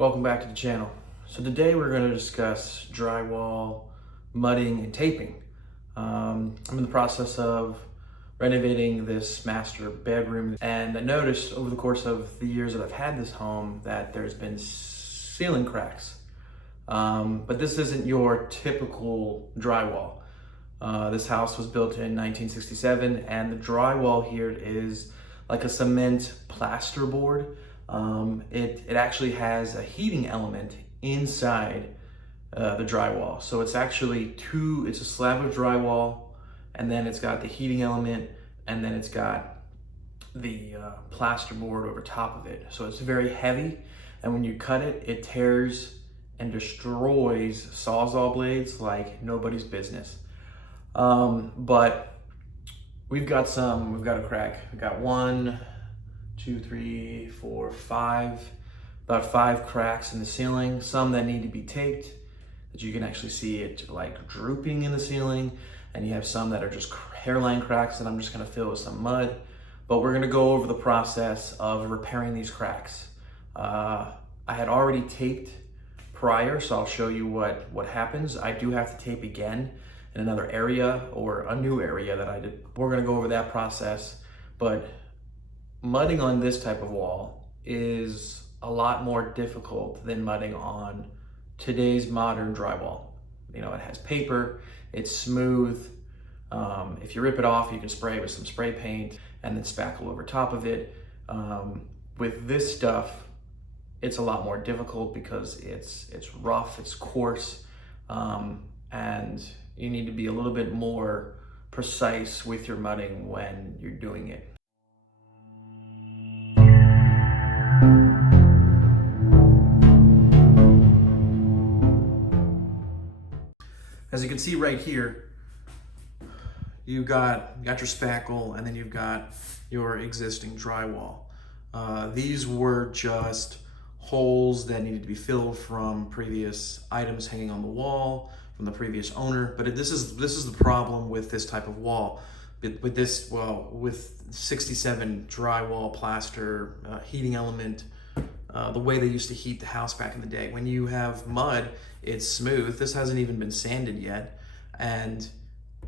Welcome back to the channel. So today we're going to discuss drywall, mudding, and taping. I'm in the process of renovating this master bedroom, and I noticed over the course of the years that I've had this home that there's been ceiling cracks. But this isn't your typical drywall. This house was built in 1967, and the drywall here is like a cement plasterboard. It actually has a heating element inside the drywall. So it's actually it's a slab of drywall, and then it's got the heating element, and then it's got the plasterboard over top of it. So it's very heavy, and when you cut it, it tears and destroys Sawzall blades like nobody's business. But we've got a crack. We've got 1, 2, 3, 4, 5, about 5 cracks in the ceiling, some that need to be taped, that you can actually see it like drooping in the ceiling, and you have some that are just hairline cracks that I'm just gonna fill with some mud. But we're gonna go over the process of repairing these cracks. I had already taped prior, so I'll show you what happens. I do have to tape again in another area, or a new area that I did. We're gonna go over that process, but mudding on this type of wall is a lot more difficult than mudding on today's modern drywall. You know, it has paper, it's smooth. If you rip it off, you can spray it with some spray paint and then spackle over top of it. With this stuff, it's a lot more difficult because it's rough, it's coarse, and you need to be a little bit more precise with your mudding when you're doing it. As you can see right here, you've got your spackle, and then you've got your existing drywall. These were just holes that needed to be filled from previous items hanging on the wall from the previous owner. But this is the problem with this type of wall. With 67 drywall, plaster, heating element, the way they used to heat the house back in the day. When you have mud, it's smooth. This hasn't even been sanded yet, and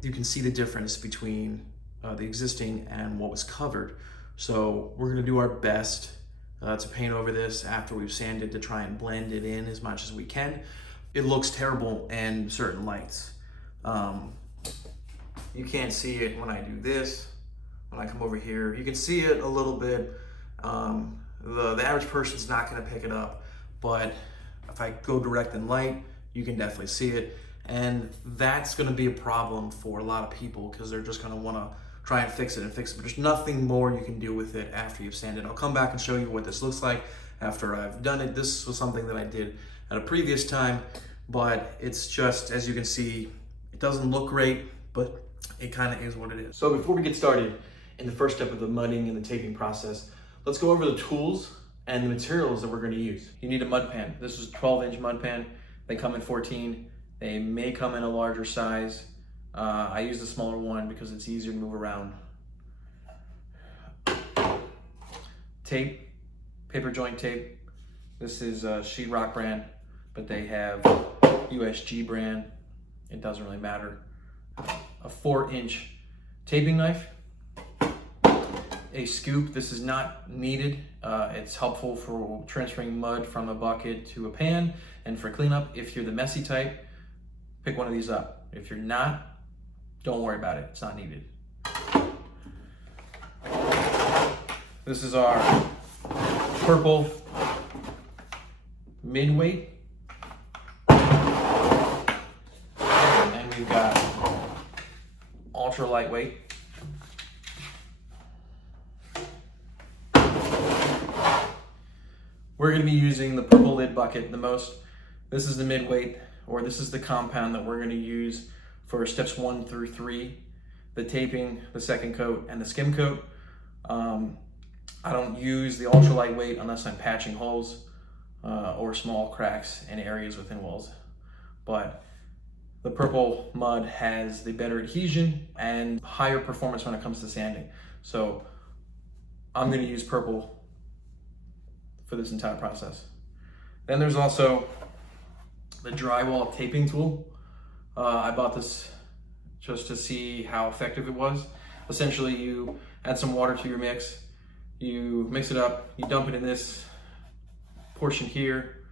you can see the difference between the existing and what was covered. So we're gonna do our best to paint over this after we've sanded, to try and blend it in as much as we can. It looks terrible in certain lights. You can't see it when I do this. When I come over here, you can see it a little bit. The average person's not gonna pick it up, but if I go direct in light, you can definitely see it. And that's gonna be a problem for a lot of people because they're just gonna wanna try and fix it, but there's nothing more you can do with it after you've sanded. I'll come back and show you what this looks like after I've done it. This was something that I did at a previous time, but it's just, as you can see, it doesn't look great, but it kind of is what it is. So before we get started in the first step of the mudding and the taping process, let's go over the tools and the materials that we're going to use. You need a mud pan. This is a 12-inch mud pan. They come in 14. They may come in a larger size. I use the smaller one because it's easier to move around. Tape, paper joint tape. This is a sheetrock brand, but they have USG brand. It doesn't really matter. A 4-inch taping knife. A scoop. This is not needed. It's helpful for transferring mud from a bucket to a pan and for cleanup. If you're the messy type, pick one of these up. If you're not, don't worry about it. It's not needed. This is our purple mid-weight. And we've got ultra lightweight. We're going to be using the purple lid bucket the most. This is the mid-weight, or this is the compound that we're going to use for steps 1 through 3, the taping, the second coat, and the skim coat. I don't use the ultra lightweight unless I'm patching holes or small cracks in areas within walls. But the purple mud has the better adhesion and higher performance when it comes to sanding. So I'm going to use purple for this entire process. Then there's also the drywall taping tool. I bought this just to see how effective it was. Essentially, you add some water to your mix, you mix it up, you dump it in this portion here,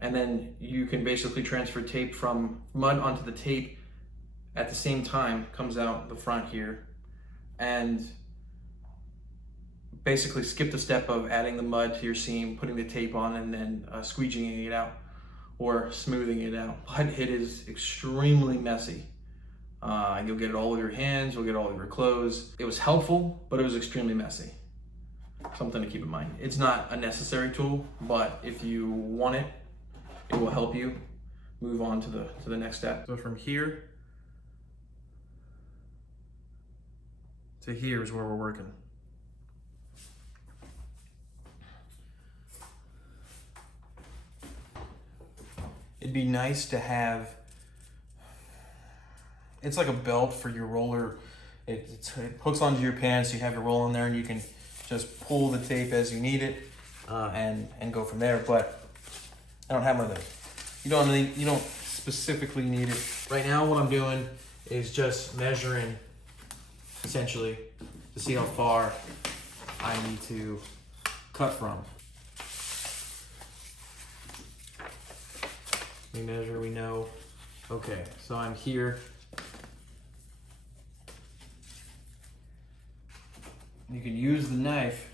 and then you can basically transfer tape from mud onto the tape at the same time. Comes out the front here, and basically skip the step of adding the mud to your seam, putting the tape on, and then squeegeeing it out or smoothing it out. But it is extremely messy. You'll get it all over your hands, you'll get it all over your clothes. It was helpful, but it was extremely messy. Something to keep in mind. It's not a necessary tool, but if you want it, it will help you move on to the next step. So from here to here is where we're working. It'd be nice to have, it's like a belt for your roller. It hooks onto your pants, you have your roll in there, and you can just pull the tape as you need it, and go from there. But I don't have one of those. You don't specifically need it. Right now what I'm doing is just measuring, essentially, to see how far I need to cut from. We measure, we know. Okay, so I'm here. You can use the knife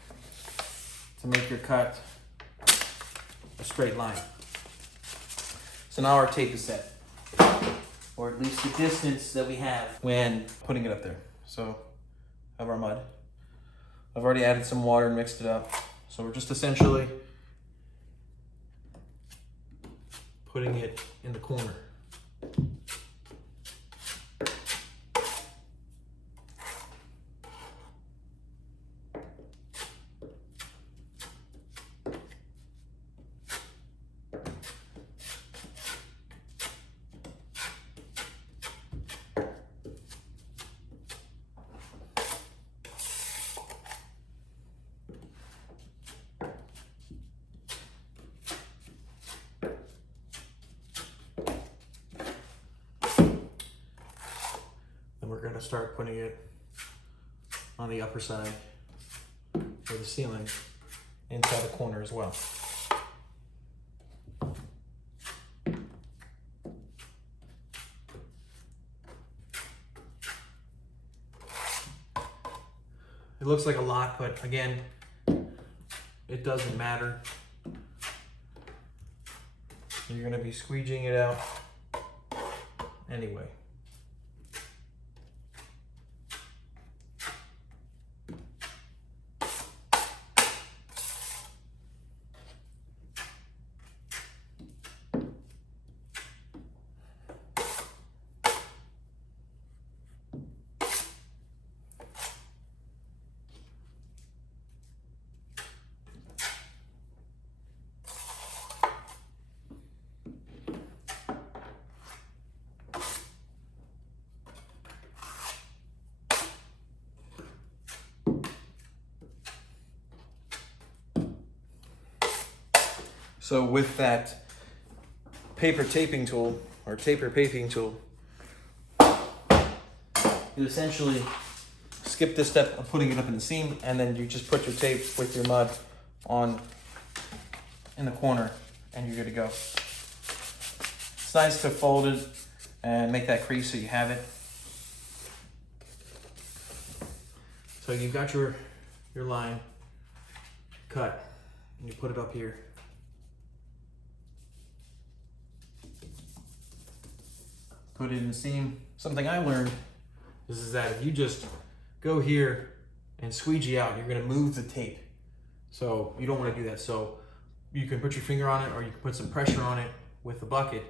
to make your cut a straight line. So now our tape is set, or at least the distance that we have when putting it up there. So I have our mud. I've already added some water and mixed it up. So we're just essentially putting it in the corner. We're going to start putting it on the upper side of the ceiling, inside the corner as well. It looks like a lot, but again, it doesn't matter. You're going to be squeegeeing it out anyway. So with that paper taping tool, or taper paping tool, you essentially skip this step of putting it up in the seam, and then you just put your tape with your mud on in the corner, and you're good to go. It's nice to fold it and make that crease so you have it. So you've got your line cut, and you put it up here. Put it in the seam. Something I learned is that if you just go here and squeegee out, you're gonna move the tape. So you don't wanna do that. So you can put your finger on it, or you can put some pressure on it with the bucket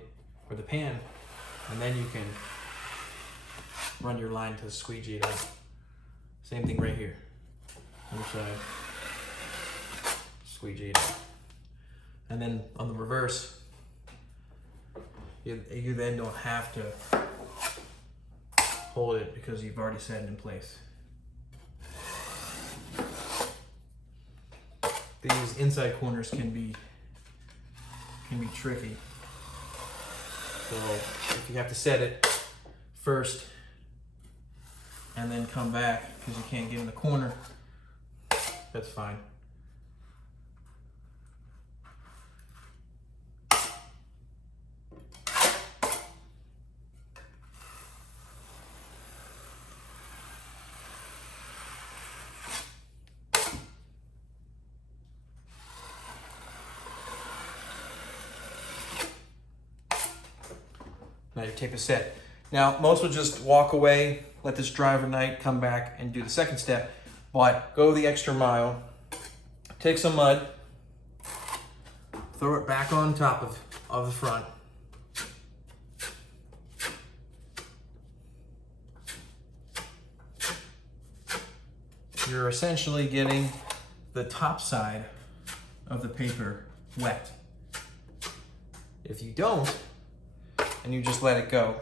or the pan, and then you can run your line to squeegee it out. Same thing right here. Other side, squeegee it out. And then on the reverse, you then don't have to hold it because you've already set it in place. These inside corners can can be tricky. So if you have to set it first and then come back because you can't get in the corner, that's fine. Now your tape is set. Now, most will just walk away, let this dry overnight, come back and do the second step. But go the extra mile, take some mud, throw it back on top of the front. You're essentially getting the top side of the paper wet. If you don't, and you just let it go,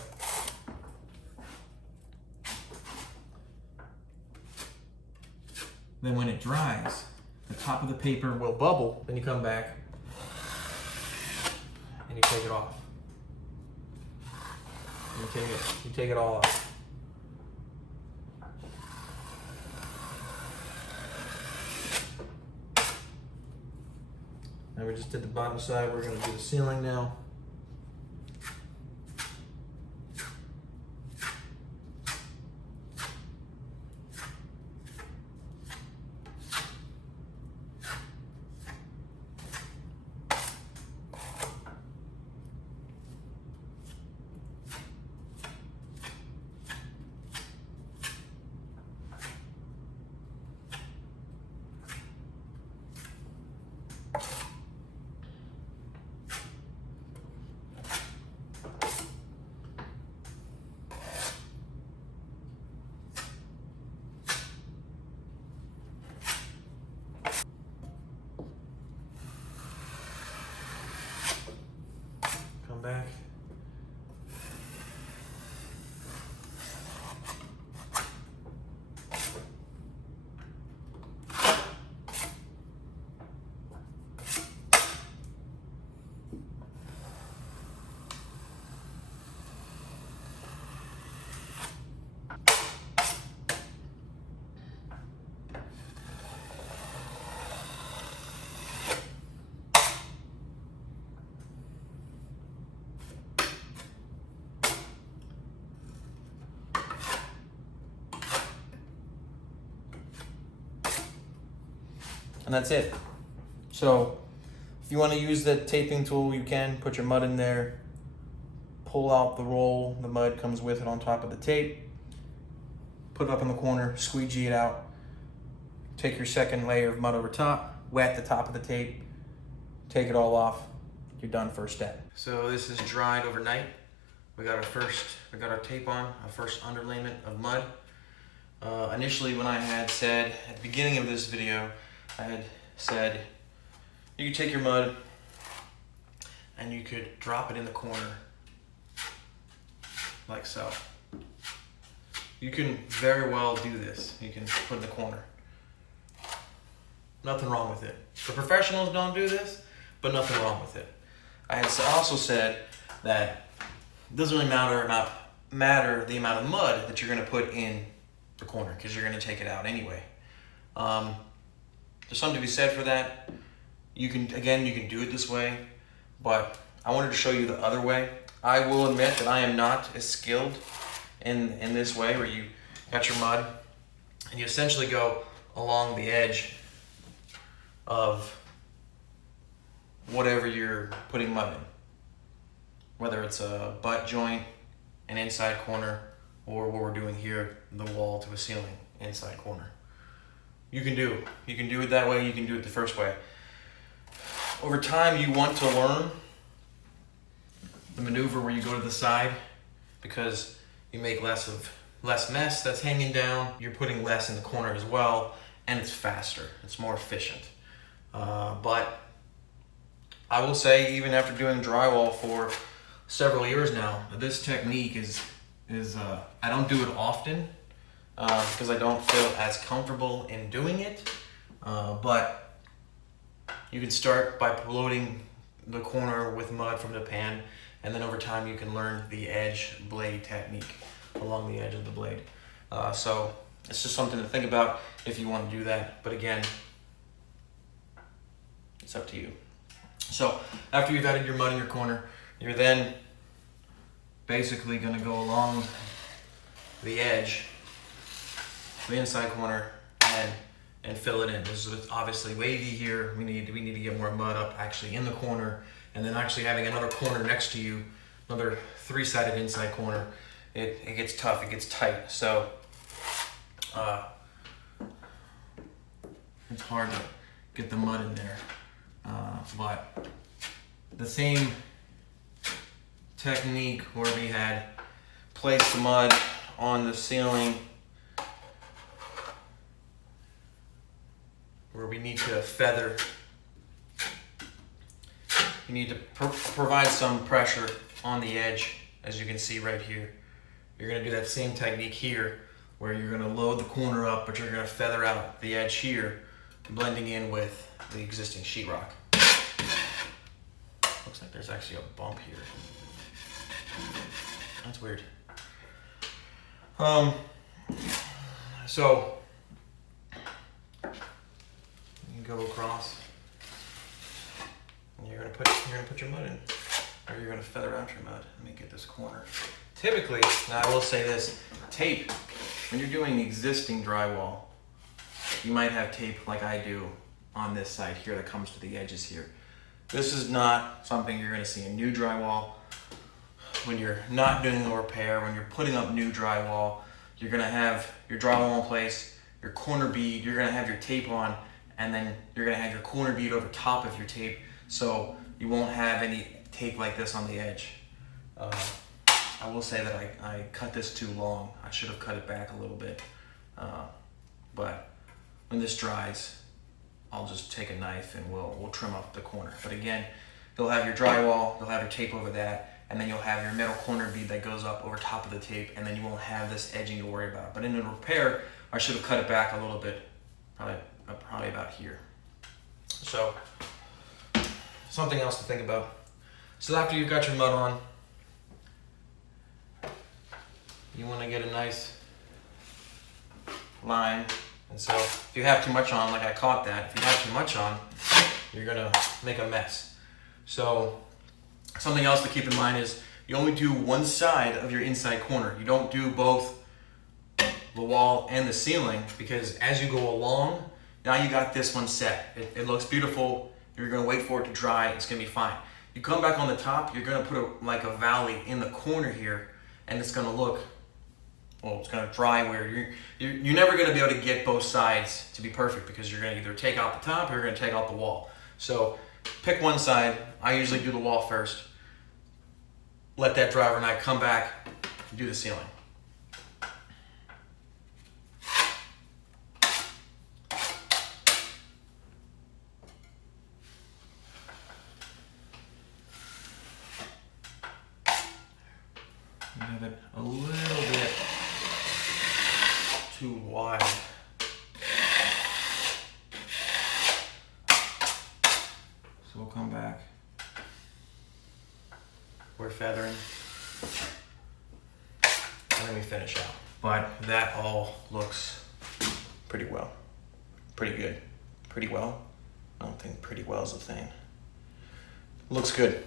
then when it dries, the top of the paper will bubble. Then you come back and you take it off. You take it all off. Now we just did the bottom side. We're going to do the ceiling now. Back. And that's it. So if you want to use the taping tool, you can put your mud in there, pull out the roll, the mud comes with it on top of the tape, put it up in the corner, squeegee it out, take your second layer of mud over top, wet the top of the tape, take it all off, you're done first step. So this is dried overnight. We got our tape on, our first underlayment of mud. Initially when I had said, at the beginning of this video, I had said you could take your mud and you could drop it in the corner like so. You can very well do this. You can put it in the corner. Nothing wrong with it. The professionals don't do this, but nothing wrong with it. I had also said that it doesn't really matter the amount of mud that you're going to put in the corner because you're going to take it out anyway. There's something to be said for that. You can do it this way, but I wanted to show you the other way. I will admit that I am not as skilled in this way where you got your mud and you essentially go along the edge of whatever you're putting mud in. Whether it's a butt joint, an inside corner, or what we're doing here, the wall to a ceiling, inside corner. You can do it that way, you can do it the first way. Over time, you want to learn the maneuver where you go to the side because you make less mess that's hanging down. You're putting less in the corner as well, and it's faster. It's more efficient. But I will say, even after doing drywall for several years now, this technique is I don't do it often because I don't feel as comfortable in doing it. But you can start by loading the corner with mud from the pan, and then over time you can learn the edge blade technique along the edge of the blade. So it's just something to think about if you want to do that, but again, it's up to you. So after you've added your mud in your corner, you're then basically going to go along the edge, the inside corner, and fill it in. This is obviously wavy here. We need to get more mud up actually in the corner, and then actually having another corner next to you, another 3-sided inside corner, it gets tough, it gets tight. So it's hard to get the mud in there. But the same technique where we had placed the mud on the ceiling, where we need to feather, you need to provide some pressure on the edge, as you can see right here. You're going to do that same technique here, where you're going to load the corner up, but you're going to feather out the edge here, blending in with the existing sheetrock. Looks like there's actually a bump here. That's weird. So you go across, and you're gonna put your mud in, or you're gonna feather out your mud. Let me get this corner. Typically, now I will say this: tape. When you're doing existing drywall, you might have tape like I do on this side here that comes to the edges here. This is not something you're going to see in new drywall. When you're not doing a repair, when you're putting up new drywall, you're going to have your drywall in place, your corner bead, you're going to have your tape on, and then you're going to have your corner bead over top of your tape, so you won't have any tape like this on the edge. I will say that I cut this too long. I should have cut it back a little bit. But when this dries, I'll just take a knife and we'll trim up the corner. But again, you'll have your drywall, you'll have your tape over that, and then you'll have your metal corner bead that goes up over top of the tape, and then you won't have this edging to worry about. But in a repair, I should have cut it back a little bit, probably about here. So, something else to think about. So after you've got your mud on, you want to get a nice line. And so if you have too much on, like I caught that, if you have too much on, you're gonna make a mess. So something else to keep in mind is you only do one side of your inside corner. You don't do both the wall and the ceiling, because as you go along, now you got this one set. It looks beautiful. You're gonna wait for it to dry. It's gonna be fine. You come back on the top, you're gonna put like a valley in the corner here, and it's gonna look, well, it's gonna dry where you're never gonna be able to get both sides to be perfect, because you're gonna either take out the top or you're gonna take out the wall. So pick one side. I usually do the wall first. Let that dry overnight, come back, do the ceiling. You have it a little bit too wide. So we'll come back. We're feathering. And then we finish out. But that all looks pretty well. Pretty good. Pretty well? I don't think pretty well is a thing. Looks good.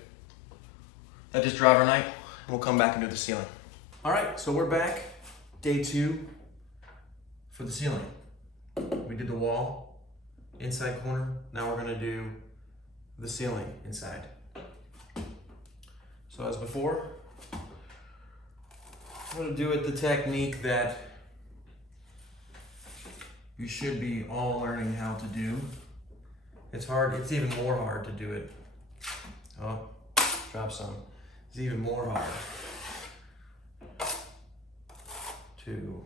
Let this dry overnight. We'll come back and do the ceiling. All right, so we're back. Day 2 for the ceiling. We did the wall, inside corner. Now we're gonna do the ceiling inside. So as before, I'm gonna do it the technique that you should be all learning how to do. It's hard, it's even more hard to do it. Oh, drop some. It's even more hard to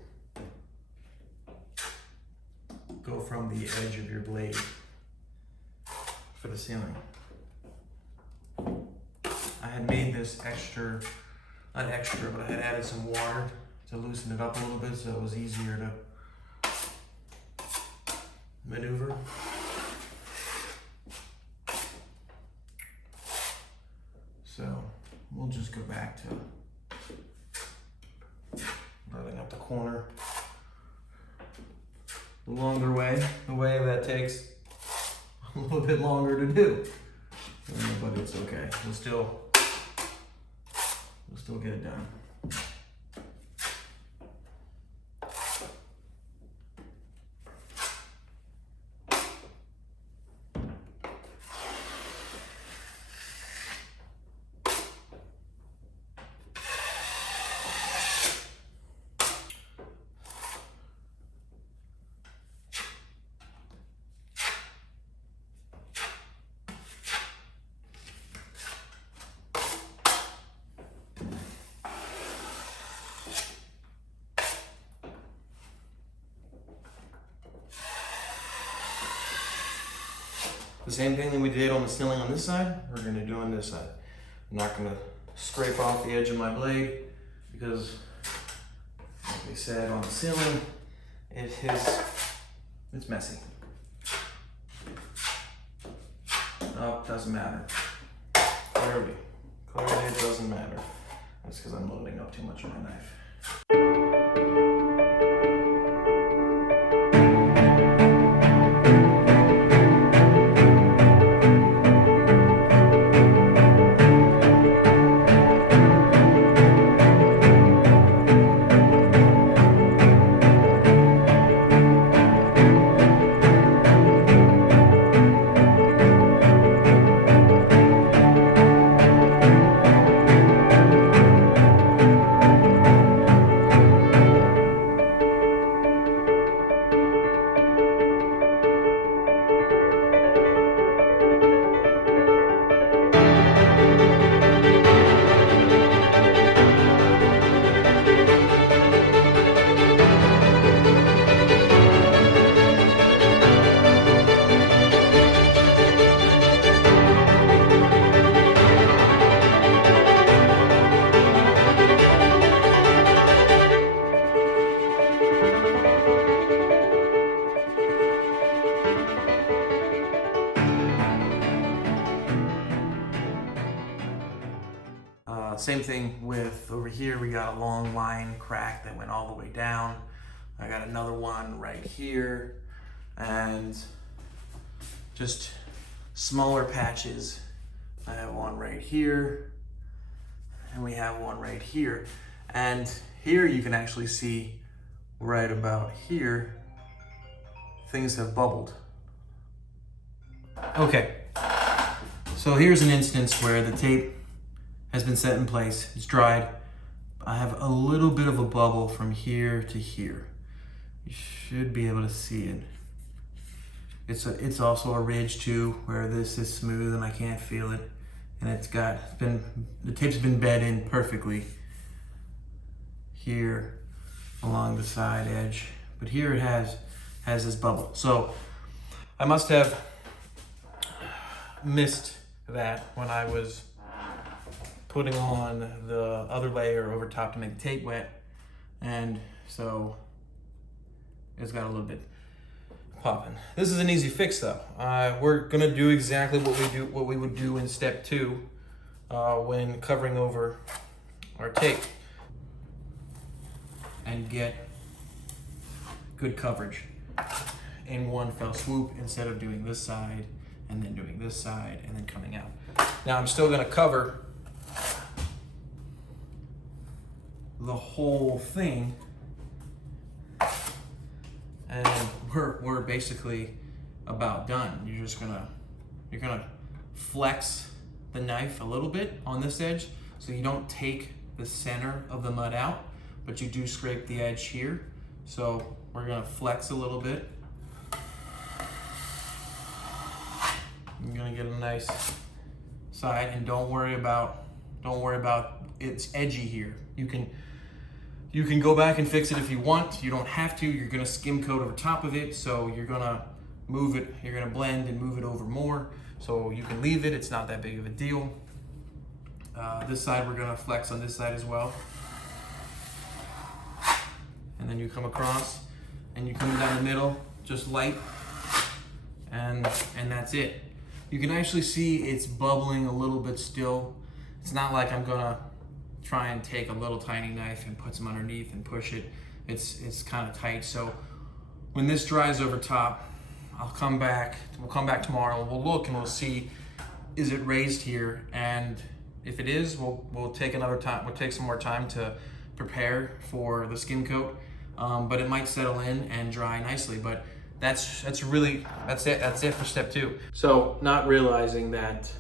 go from the edge of your blade for the ceiling. I had made this extra, not extra, but I had added some water to loosen it up a little bit so it was easier to maneuver. So we'll just go back to running up the corner the longer way, the way that takes a little bit longer to do. But it's okay. We'll still get it done. The same thing that we did on the ceiling on this side, we're going to do on this side. I'm not going to scrape off the edge of my blade because, like we said on the ceiling, it's messy. Oh, doesn't matter. Clearly it doesn't matter. That's because I'm loading up too much on my knife. Same thing with over here, we got a long line crack that went all the way down. I got another one right here, and just smaller patches. I have one right here, and we have one right here. And here you can actually see right about here, things have bubbled. Okay, so here's an instance where the tape has been set in place, it's dried. I have a little bit of a bubble from here to here. You should be able to see it. It's also a ridge too, where this is smooth and I can't feel it. And the tape's been bed in perfectly here along the side edge. But here it has this bubble. So I must have missed that when I was putting on the other layer over top to make the tape wet, and so it's got a little bit popping. This is an easy fix though. We're gonna do exactly what we would do in step 2 when covering over our tape and get good coverage in one fell swoop instead of doing this side and then doing this side and then coming out. Now I'm still gonna cover the whole thing, and we're basically about done. You're gonna flex the knife a little bit on this edge so you don't take the center of the mud out, but you do scrape the edge here. So we're gonna flex a little bit. I'm gonna get a nice side, and don't worry about it's edgy here. You can go back and fix it if you want. You don't have to. You're gonna skim coat over top of it, so you're gonna move it. You're gonna blend and move it over more. So you can leave it. It's not that big of a deal. This side we're gonna flex on this side as well. And then you come across and you come down the middle, just light, and that's it. You can actually see it's bubbling a little bit still, It's not like I'm gonna try and take a little tiny knife and put some underneath and push it. It's kind of tight. So when this dries over top, we'll come back tomorrow, we'll look and we'll see, is it raised here? And if it is, we'll take some more time to prepare for the skim coat. But it might settle in and dry nicely. But that's it for step 2. So not realizing that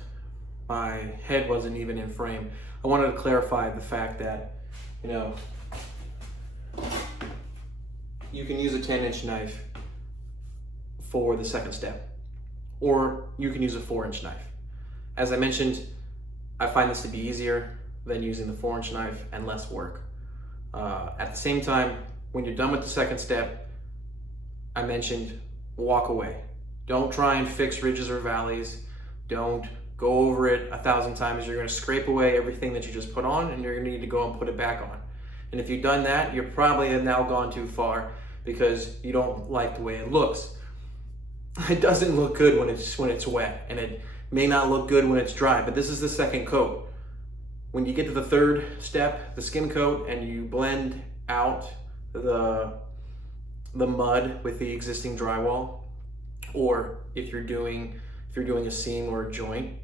my head wasn't even in frame, I wanted to clarify the fact that, you know, you can use a 10-inch knife for the second step, or you can use a 4-inch knife. As I mentioned, I find this to be easier than using the 4-inch knife and less work. At the same time, when you're done with the second step, I mentioned walk away. Don't try and fix ridges or valleys. Don't go over it 1,000 times. You're going to scrape away everything that you just put on, and you're going to need to go and put it back on. And if you've done that, you're probably have now gone too far because you don't like the way it looks. It doesn't look good when it's wet, and it may not look good when it's dry, but this is the second coat. When you get to the third step, the skim coat, and you blend out the mud with the existing drywall, or if you're doing a seam or a joint,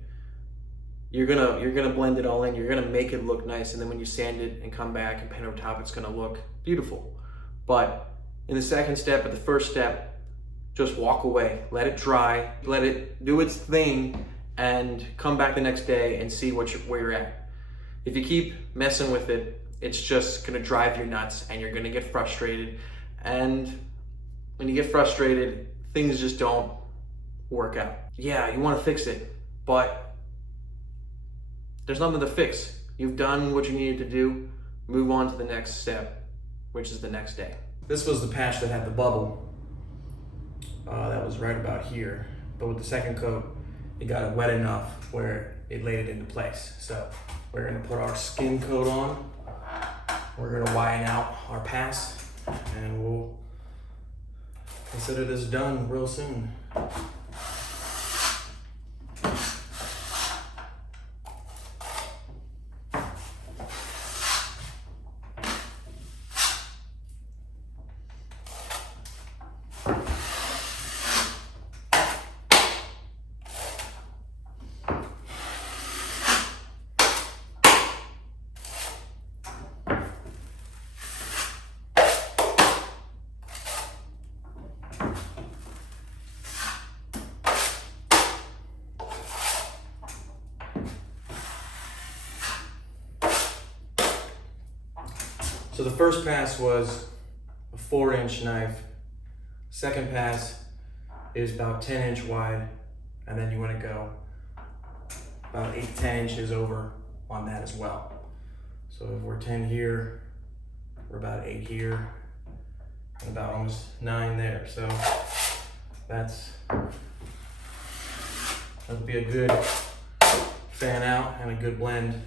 you're gonna blend it all in. You're gonna make it look nice, and then when you sand it and come back and paint over top, it's gonna look beautiful. But in the second step, at the first step, just walk away, let it dry, let it do its thing, and come back the next day and see where you're at. If you keep messing with it, it's just gonna drive you nuts, and you're gonna get frustrated. And when you get frustrated, things just don't work out. Yeah, you wanna fix it, but there's nothing to fix. You've done what you needed to do. Move on to the next step, which is the next day. This was the patch that had the bubble. That was right about here. But with the second coat, it got it wet enough where it laid it into place. So we're gonna put our skim coat on. We're gonna widen out our pass, and we'll consider this done real soon. So the first pass was a 4-inch knife. Second pass is about 10-inch wide, and then you want to go about 8 to 10 inches over on that as well. So if we're 10 here, we're about 8 here, and about almost 9 there. So that'll be a good fan out and a good blend.